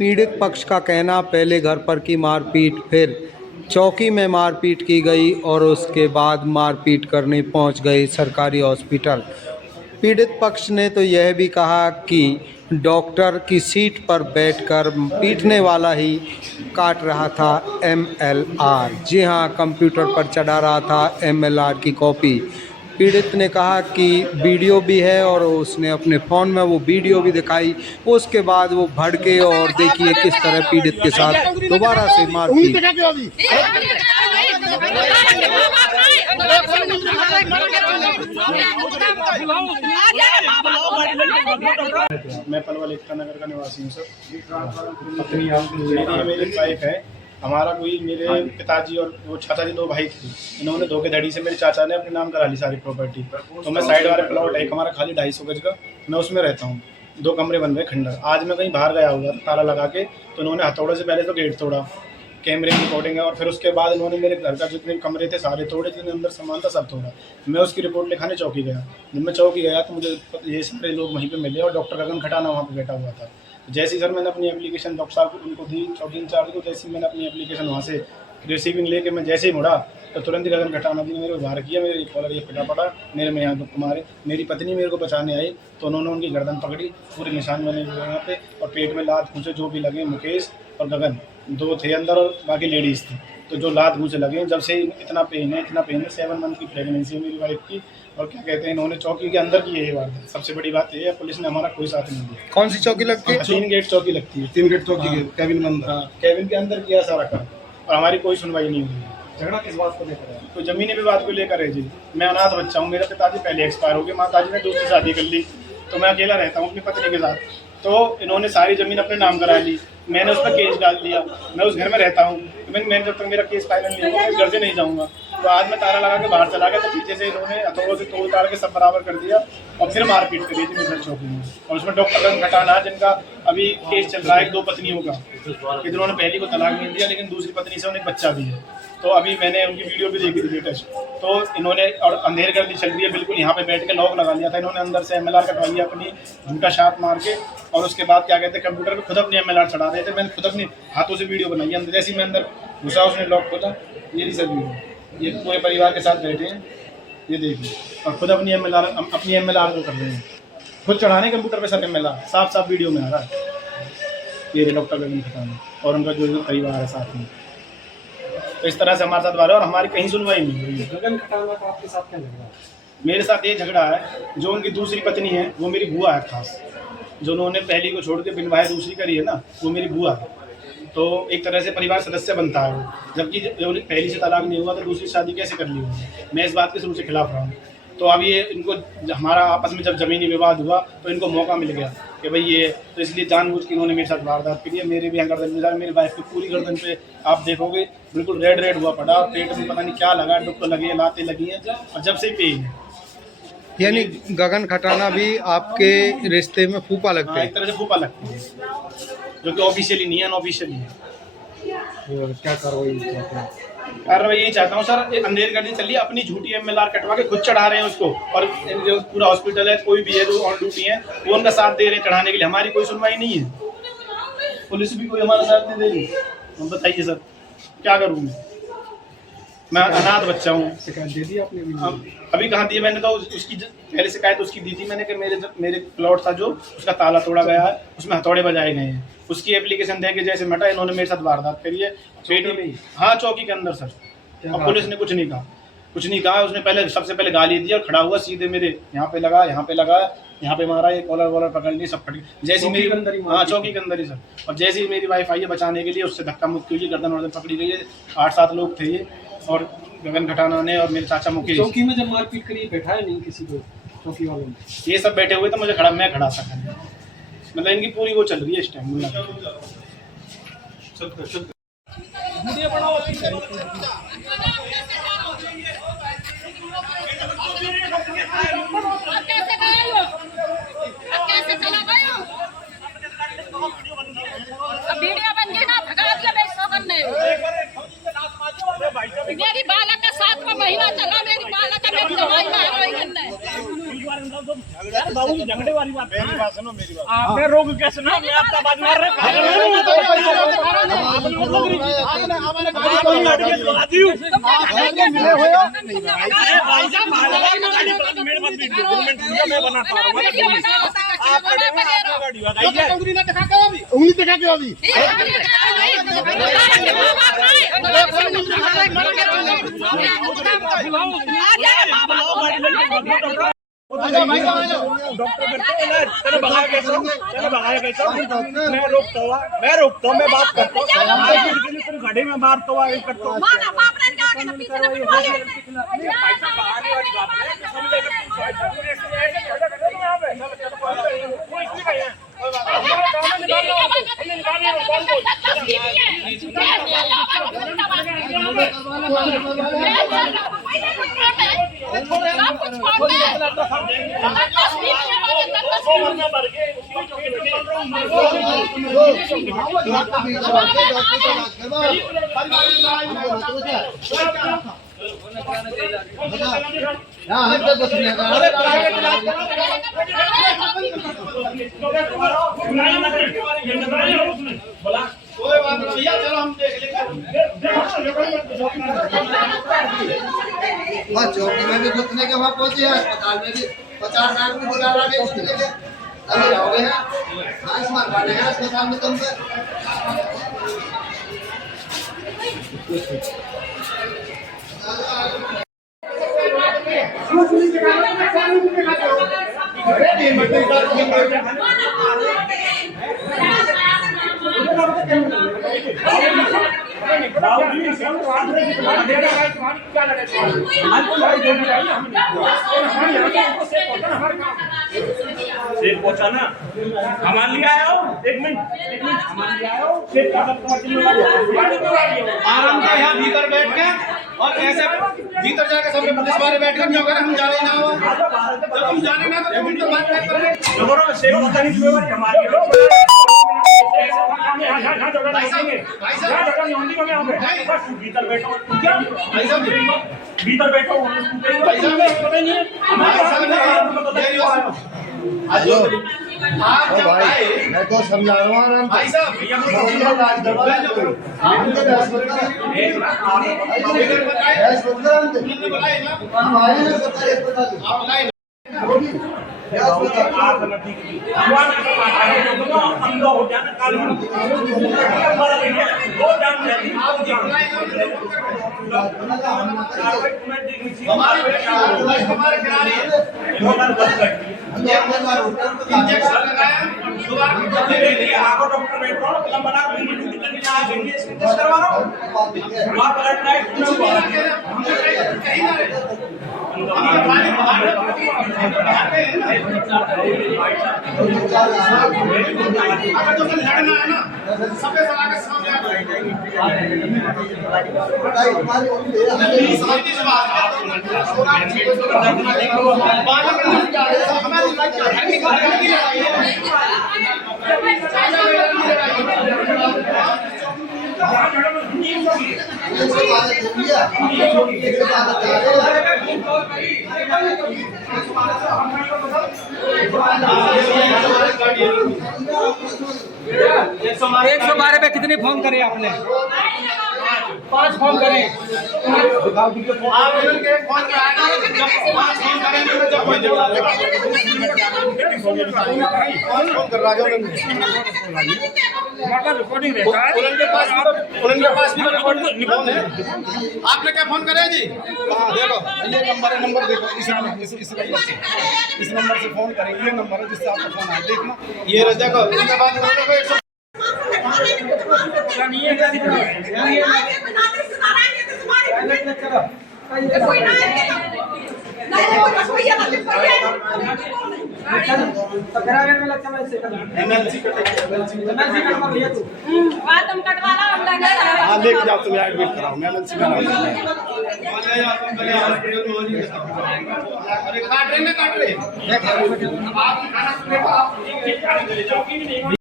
पीड़ित पक्ष का कहना, पहले घर पर की मारपीट, फिर चौकी में मारपीट की गई और उसके बाद मारपीट करने पहुंच गए सरकारी हॉस्पिटल। पीड़ित पक्ष ने तो यह भी कहा कि डॉक्टर की सीट पर बैठकर पीटने वाला ही काट रहा था एमएलआर। जी हां, कंप्यूटर पर चढ़ा रहा था एमएलआर की कॉपी। पीड़ित ने कहा कि वीडियो भी है और उसने अपने फ़ोन में वो वीडियो भी दिखाई। उसके बाद वो भड़के और देखिए किस तरह पीड़ित के साथ दोबारा से मारपीट। मैं पलवल एकता नगर का निवासी हूँ सर। मेरी वाइफ है, हमारा कोई मेरे पिताजी और वो चाचा जी 2 भाई थे। इन्होंने धोखेधड़ी से मेरे चाचा ने अपने नाम करा ली सारी प्रॉपर्टी। तो मैं साइड वाले प्लॉट है हमारा खाली 250 गज का, मैं उसमें रहता हूँ। 2 कमरे बन रहे खंडर। आज मैं कहीं बाहर गया हुआ था ताला लगा के, तो इन्होंने हथौड़े से पहले तो गेट तोड़ा, कैमरे की रिकॉर्डिंग है, और फिर उसके बाद इन्होंने मेरे घर का जितने कमरे थे सारे तोड़े, जितने अंदर सामान था सब तोड़ा। मैं उसकी रिपोर्ट लिखाने चौकी गया। जब मैं चौकी गया तो मुझे ये सारे लोग वहीं पे मिले और डॉक्टर गगन खटाना वहाँ पे बैठा हुआ था। जैसे ही सर मैंने अपनी एप्लीकेशन डॉक्टर साहब को उनको दी, चौकी इंचार्ज को, जैसे ही मैंने अपनी एप्लीकेशन वहाँ से रिसीविंग लेके मैं जैसे ही मुड़ा तो तुरंत ही गगन खटाना जी ने मेरे को बाहर किया। मेरे कॉलर ये फटा पड़ा, मेरे में यहाँ दुख मारे। मेरी पत्नी मेरे को बचाने आई तो उन्होंने उनकी गर्दन पकड़ी, पूरे निशान बने हुए यहाँ पे, और पेट में लात घूंसे जो भी लगे। मुकेश और गगन 2 थे अंदर और बाकी लेडीज़ थी। तो जो लात घूंसे लगे, जब से इतना पेन है 7 मंथ की प्रेगनेंसी है मेरी वाइफ की। और क्या कहते हैं, इन्होंने चौकी के अंदर की यही बात है। सबसे बड़ी बात ये है, पुलिस ने हमारा कोई साथ नहीं दिया। कौन सी चौकी लगती है? 3 गेट चौकी लगती है। 3 गेट चौकी के कैबिन में अंदर। हाँ, कैबिन के अंदर किया सारा काम और हमारी कोई सुनवाई नहीं हुई। झगड़ा किस बात को लेकर है? तो ज़मीनी विवाद को लेकर है जी। मैं अनाथ बच्चा हूँ, मेरे पिताजी पहले एक्सपायर हो गए, माताजी ने दूसरी शादी कर ली, तो मैं अकेला रहता हूँ अपनी पत्नी के साथ। तो इन्होंने सारी ज़मीन अपने नाम करा ली, मैंने उस पर केस डाल दिया। मैं उस घर में रहता हूँ, तो मैंने जब तक मेरा केस फाइनल नहीं होगा मैं इस घर से नहीं जाऊँगा। तो आज मैं ताला लगा के बाहर चला गया, तो पीछे से इन्होंने हथौड़ों से तोड़ ताड़ के सब बराबर कर दिया और फिर मारपीट करी थी मेरे चौकी में। और उसमें डॉक्टर गगन खटाना, जिनका अभी केस चल रहा है 2 पत्नियों का, कि जिन्होंने पहली को तलाक नहीं दिया लेकिन दूसरी पत्नी से उन्हें बच्चा भी है। तो अभी मैंने उनकी वीडियो भी देखी थी लेटेस्ट। तो इन्होंने, और अंधेर गर्दी चल रही है बिल्कुल, यहाँ पे बैठ के लॉक लगा लिया था इन्होंने, अंदर से एमएलआर कटवाई है अपनी, झूठा शाट मार के। और उसके बाद क्या कहते हैं, कंप्यूटर पे खुद अपनी एमएलआर चढ़ा रहे थे। मैंने खुद अपने हाथों से वीडियो बनाई अंदर। जैसे ही मैं अंदर घुसा उसने लॉक खोला, ये नहीं सर वीडियो, ये पूरे परिवार के साथ बैठे हैं, ये देखिए, और खुद अपनी एमएलआर को कर रहे हैं, खुद चढ़ाने कंप्यूटर पे सर एमएलआर, साफ साफ वीडियो में आ रहा है। ये डॉक्टर गगन खटाना और उनका जो परिवार है साथ में। तो इस तरह से हमारे साथ वाले, और हमारी कहीं सुनवाई नहीं हुई। गगन खटाना का आपके साथ क्या लग रहा है? मेरे साथ ये झगड़ा है, जो उनकी दूसरी पत्नी है वो मेरी बुआ है खास, जो उन्होंने पहली को छोड़ के बिन भाई दूसरी करी है ना, वो मेरी बुआ है। तो एक तरह से परिवार सदस्य बनता है वो, जबकि जो पहली से तलाक नहीं हुआ तो दूसरी शादी कैसे कर ली होगी। मैं इस बात के शुरू से खिलाफ रहा हूँ। तो अब ये इनको, हमारा आपस में जब ज़मीनी विवाद हुआ तो इनको मौका मिल गया कि भाई ये, तो इसलिए जानबूझ के इन्होंने मेरे साथ वारदात की है। मेरे भी यहाँ गर्दन में, मेरी वाइफ की पूरी गर्दन पे आप देखोगे बिल्कुल रेड हुआ पड़ा, और पेट में पता नहीं क्या लगा, डुक्कर लगे, लातें लगी हैं, और जब से ही पेन है। यानी गगन खटाना भी आपके रिश्ते में फूफा लगते हाँ, हैं? एक तरह से फूफा लगती है, जो कि ऑफिशियली नहीं है, अनऑफिशियली है। क्या कार्रवाई चाहते हैं? कार्रवाई यही चाहता हूँ सर, ये अंधेर गर्दी चल रही है, अपनी झूठी एमएलआर कटवा के खुद चढ़ा रहे हैं उसको, और जो पूरा हॉस्पिटल है, कोई भी है जो ऑन ड्यूटी है वो उनका साथ दे रहे हैं चढ़ाने के लिए। हमारी कोई सुनवाई नहीं है, पुलिस भी कोई हमारा साथ नहीं दे रही। हम बताइए सर क्या करूँ मैं अनाथ बच्चा हूँ। शिकायत दे दी आपने? अभी कहाँ दी है मैंने, तो उसकी पहले शिकायत उसकी दी थी मैंने कि मेरे प्लॉट था जो, उसका ताला तोड़ा गया है, उसमें हथौड़े बजाए गए हैं। उसकी एप्लीकेशन दे के जैसे मटा, इन्होंने मेरे साथ वारदात करी है पेट में। हाँ, चौकी के अंदर सर। और पुलिस ने कुछ नहीं कहा, उसने पहले सबसे पहले गाली दी और खड़ा हुआ सीधे मेरे यहाँ पे लगा, यहाँ पे मारा, ये कॉलर वॉलर पकड़ ली, सब फट गई। जैसी मेरी, हाँ चौकी के अंदर ही सर। और जैसे ही मेरी वाइफ आई है बचाने के लिए, उससे धक्का मुक्की हुई, गर्दन वर्दन पकड़ी गई है। 8-7 लोग थे ये, और गगन खटाना ने और मेरे चाचा मुकेश। चौकी में जब मारपीट करी बैठाया नहीं किसी को चौकी वालों ने? ये सब बैठे हुए थे, मैं खड़ा था। मतलब इनकी पूरी वो चल रही है इस टाइम। वीडियो बन गई ना, भगा दिया मेरी सोहन ने। मेरी बालक का 7वां महीना चला, मेरी बालक का मेरी दवाई में हेरोइन है। बाबू झगड़े वाली बात, मेरी बात सुनो, मेरी बात। आपने रोक कैसे ना, मैं आपका बात मार रहा हूं। उंगली दिखा के अभी मैं रोकता हूँ मैं बात करता हूँ गाड़ी में मारता हूँ करता हूँ चौकी में भी घुसने के वहाँ पहुंचे हैं, अस्पताल में भी 50 आदमी बुला रहा है उसके लिए अभी रहोगे हैं आज मारवाने हैं अस्पताल में तुम पे पहुंचा ना हमारे लिए आया हो एक मिनट हमारे लिए आया हो आराम से यहाँ भीतर बैठ के और ऐसे भीतर जाके सबके पुलिस वाले बैठ कर जो हम जाने ना हो जब हम जाने ना तो हम तो बात नहीं कर रहे भीतर बैठो भीतर बैठो भाई मैं तो समझा रहा हूँ भाई साहब हमारे खिलाड़ी इंजेक्शन लगाया दोबारा डॉक्टर बैठ रहा हूँ बना टेस्ट करवा रहा हूँ वहाँ ब्लड टाइप लड़ना है ना सबके सलाह के सामने एक 112 पे कितने फोन करे आपने 5 फोन करे आप इनके फोन कराना जब 5 फोन करेंगे जब कोई जवाब फोन कर रहा है रिकॉर्डिंग उनके पास भी रिकॉर्डिंग फोन है आपने क्या फोन करे जी देखो ये नंबर देखो इस नंबर से फोन करेंगे ये नंबर है जिससे आपका फोन आए देखना ये रजा को इसके बाद लेके जाओ तुम्हें एडमिट कराओ मैं एमएलसी में अरे काट रहे ना काट रहे